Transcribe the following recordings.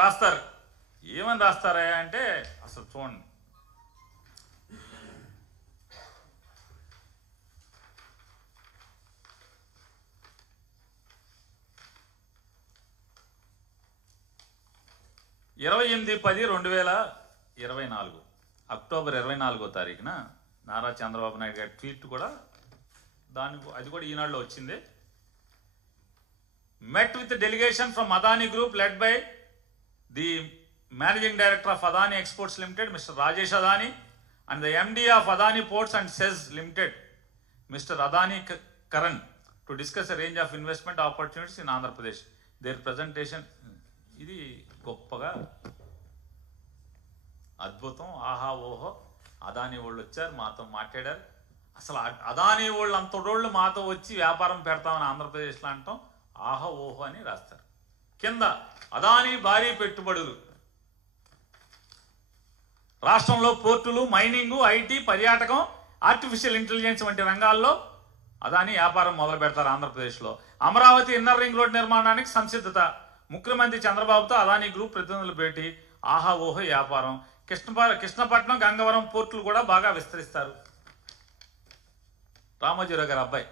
రాస్తారు. ఏమని రాస్తారా అంటే అసలు చూడండి. (28/10/2024) అక్టోబర్ 24వ తారీఖున నారా చంద్రబాబు నాయుడు గారి ట్వీట్ కూడా అది కూడా ఈనాడులో వచ్చింది. Met with delegation from Adani group led by the managing director of Adani exports limited mister Rajesh Adani and the MD of Adani Ports and SEZ Limited, Mr. Adani Karan, to discuss a range of investment opportunities in Andhra Pradesh. Their presentation, ఇది గొప్పగా అద్భుతం, ఆహా ఓహో, అదానీ వాళ్ళు వచ్చారు, మాతో మాట్లాడారు. అసలు అదానీ వాళ్ళు అంతటోళ్ళు మాతో వచ్చి వ్యాపారం పెడతామని ఆంధ్రప్రదేశ్లో అంటాం, ఆహా ఓహో అని రాస్తారు. కింద అదానీ భారీ పెట్టుబడులు, రాష్ట్రంలో పోర్టులు, మైనింగు, ఐటీ, పర్యాటకం, ఆర్టిఫిషియల్ ఇంటెలిజెన్స్ వంటి రంగాల్లో అదానీ వ్యాపారం మొదలు పెడతారు ఆంధ్రప్రదేశ్లో. అమరావతి ఇన్నర్ రింగ్ రోడ్ నిర్మాణానికి సంసిద్ధత, ముఖ్యమంత్రి చంద్రబాబుతో అదానీ గ్రూప్ ప్రతినిధులు భేటీ, ఆహా ఓహో వ్యాపారం. కృష్ణపట్నం, గంగవరం పోర్టులు కూడా బాగా విస్తరిస్తారు. రామోజీరావు గారి అబ్బాయి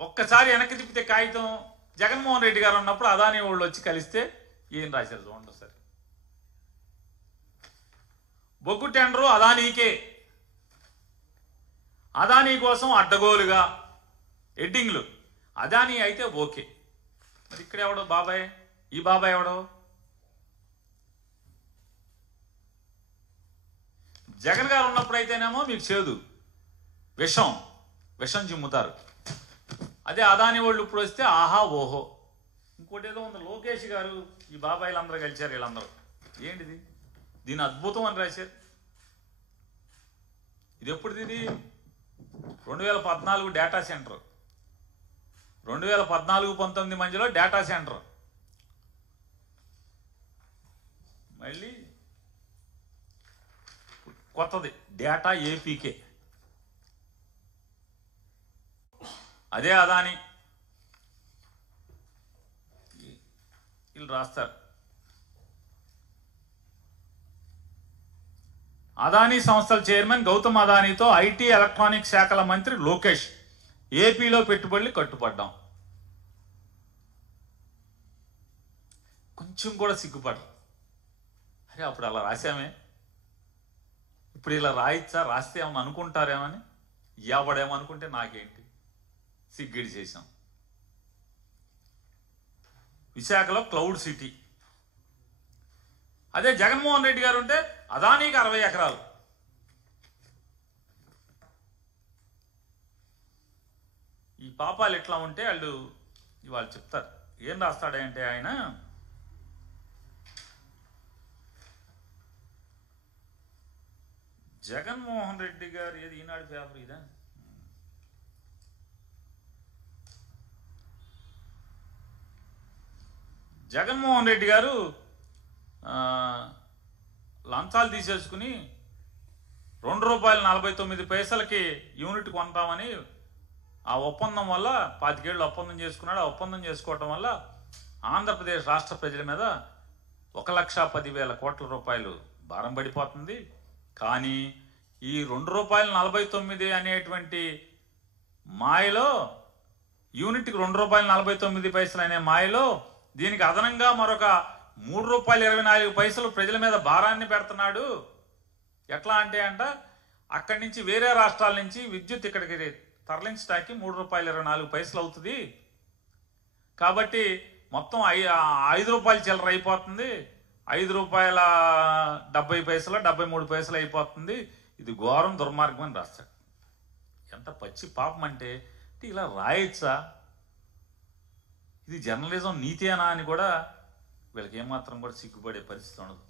ఒక్కసారి వెనక్కి తిప్పితే కాగితం జగన్మోహన్ రెడ్డి గారు ఉన్నప్పుడు అదానీ వాళ్ళు వచ్చి కలిస్తే ఏం రాశారు చూడండి ఒకసారి. బొగ్గు టెండరు అదానీకే, అదానీ కోసం అడ్డగోలుగా ఎడ్డింగ్లు. అదానీ అయితే ఓకే, మరి ఇక్కడ ఎవడో బాబాయ్, ఈ బాబాయ్ ఎవడో? జగన్ గారు ఉన్నప్పుడు అయితేనేమో మీకు చేదు, విషం చిమ్ముతారు. అదే అదానీ వాళ్ళు ఇప్పుడు వస్తే ఆహా ఓహో. ఇంకోటి ఏదో ఉంది, లోకేష్ గారు, ఈ బాబాయిలు అందరూ కలిశారు, వీళ్ళందరూ ఏంటిది, దీని అద్భుతం అని రాశారు. ఇది ఎప్పుడుది? ఇది 2014 డేటా సెంటర్, 2014-19 మధ్యలో డేటా సెంటర్. మళ్ళీ కొత్తది డేటా ఏపీకే, అదే అదానీ. వీళ్ళు రాస్తారు. అదానీ సంస్థల చైర్మన్ గౌతమ్ అదానీతో ఐటీ ఎలక్ట్రానిక్ శాఖల మంత్రి లోకేష్ ఏపీలో పెట్టుబడులు కట్టుపడ్డాం. కొంచెం కూడా సిగ్గుపడరు. అరే అప్పుడు అలా రాశామే, ఇప్పుడు ఇలా రాయిచ్చా, రాస్తే ఏమని అనుకుంటారేమని. ఎవడేమనుకుంటే నాకేంటి, సిగ్గిడి చేశాం. విశాఖలో క్లౌడ్ సిటీ. అదే జగన్మోహన్ రెడ్డి గారు ఉంటే అదానీకి 60 ఎకరాలు. ఈ పాపాలు ఎట్లా ఉంటే వాళ్ళు చెప్తారు. ఏం రాస్తాడంటే ఆయన, జగన్మోహన్ రెడ్డి గారు ఏది ఈనాడు పేపర్ ఇదా, జగన్మోహన్ రెడ్డి గారు లంచాలు తీసేసుకుని ₹2.49 యూనిట్ కొంటామని ఆ ఒప్పందం వల్ల 25 ఏళ్ళు ఒప్పందం చేసుకున్నాడు. ఆ ఒప్పందం చేసుకోవటం వల్ల ఆంధ్రప్రదేశ్ రాష్ట్ర ప్రజల మీద 1,10,000 కోట్ల రూపాయలు భారం పడిపోతుంది. కానీ ఈ ₹2.49 అనేటువంటి మాయలో, యూనిట్కి ₹2.49 అనే మాయలో, దీనికి అదనంగా మరొక ₹3.24 ప్రజల మీద భారాన్ని పెడుతున్నాడు. ఎట్లా అంటే అక్కడి నుంచి వేరే రాష్ట్రాల నుంచి విద్యుత్ ఇక్కడికి తరలించడానికి ₹3.24 అవుతుంది. కాబట్టి మొత్తం ₹5 చిల్లర అయిపోతుంది. ₹5.70 73 అయిపోతుంది. ఇది ఘోరం, దుర్మార్గం అని రాస్తాడు. ఎంత పచ్చి పాపం అంటే ఇలా రాయొచ్చా? ఇది జర్నలిజం నీతేనా అని కూడా వీళ్ళకి ఏమాత్రం కూడా సిగ్గుపడే పరిస్థితి ఉండదు.